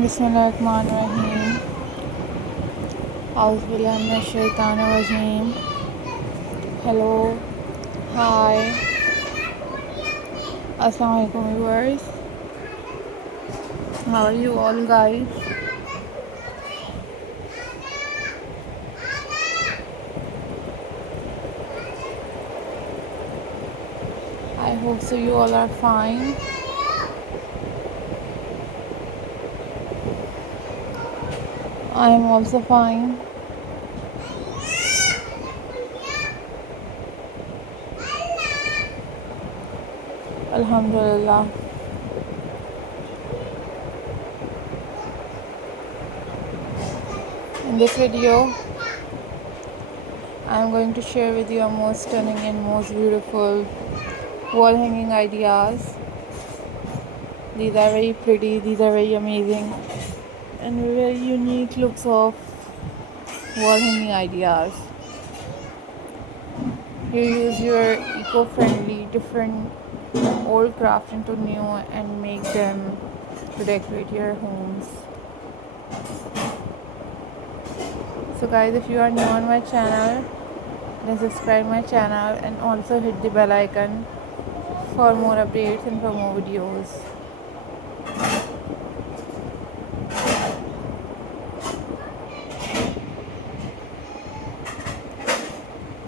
बिस्मिल्लाहिर्रहमानिर्रहीम। औज़ुबिल्लाहि मिनश्शैतानिर्रजीम। Hello, hi, assalamu alaikum viewers. How are you all guys? I hope so you all are fine. I am also fine. Alhamdulillah. In this video, I am going to share with you our most stunning and most beautiful wall hanging ideas. These are very pretty, these are very amazing and very unique looks of wall hanging ideas. You use your eco-friendly different old craft into new and make them to decorate your homes. So guys, if you are new on my channel, then subscribe my channel and also hit the bell icon for more updates and for more videos.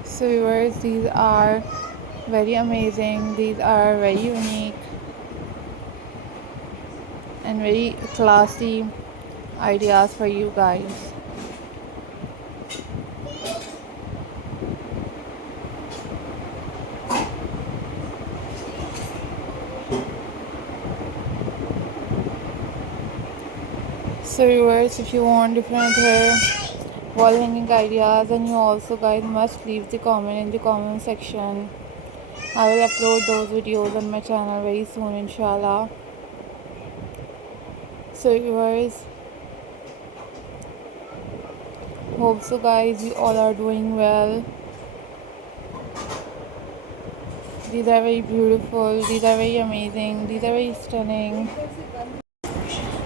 So viewers, these are very amazing, these are very unique and very classy ideas for you guys. So viewers, if you want different wall hanging ideas, and you also guys must leave the comment in the comment section. I will upload those videos on my channel very soon, inshallah. So viewers, hope so guys you all are doing well. These are very beautiful, these are very amazing, these are very stunning.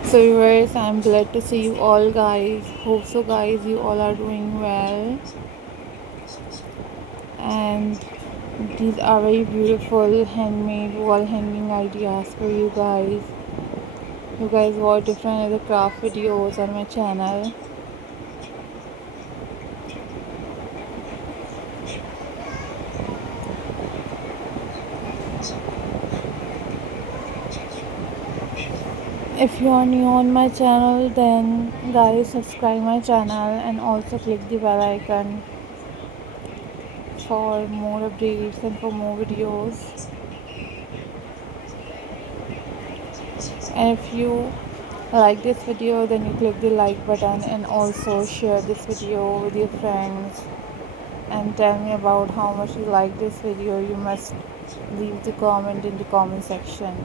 So viewers, I'm glad to see you all guys. Hope so guys you all are doing well. And these are very beautiful handmade wall hanging ideas for you guys. You guys watch different other craft videos on my channel. If you are new on my channel, then guys subscribe my channel and also click the bell icon for more updates and for more videos. And if you like this video, then you click the like button and also share this video with your friends and tell me about how much you like this video. You must leave the comment in the comment section.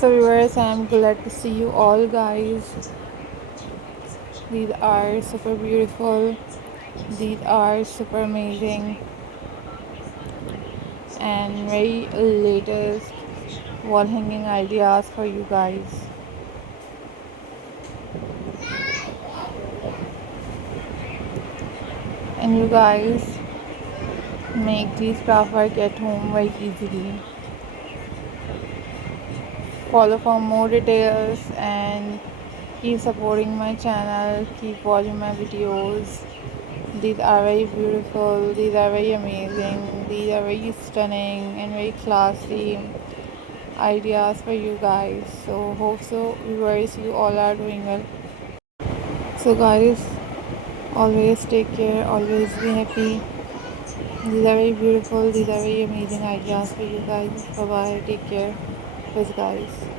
So viewers, I am glad to see you all guys. These are super beautiful, these are super amazing and very latest wall hanging ideas for you guys. And you guys make these craft work at home very easily. Follow for more details and keep supporting my channel, keep watching my videos. These are very beautiful, these are very amazing, these are very stunning and very classy ideas for you guys. So hope so viewers you all are doing well. So guys, always take care, always be happy. These are very beautiful, these are very amazing ideas for you guys. Bye bye, take care. Bye guys.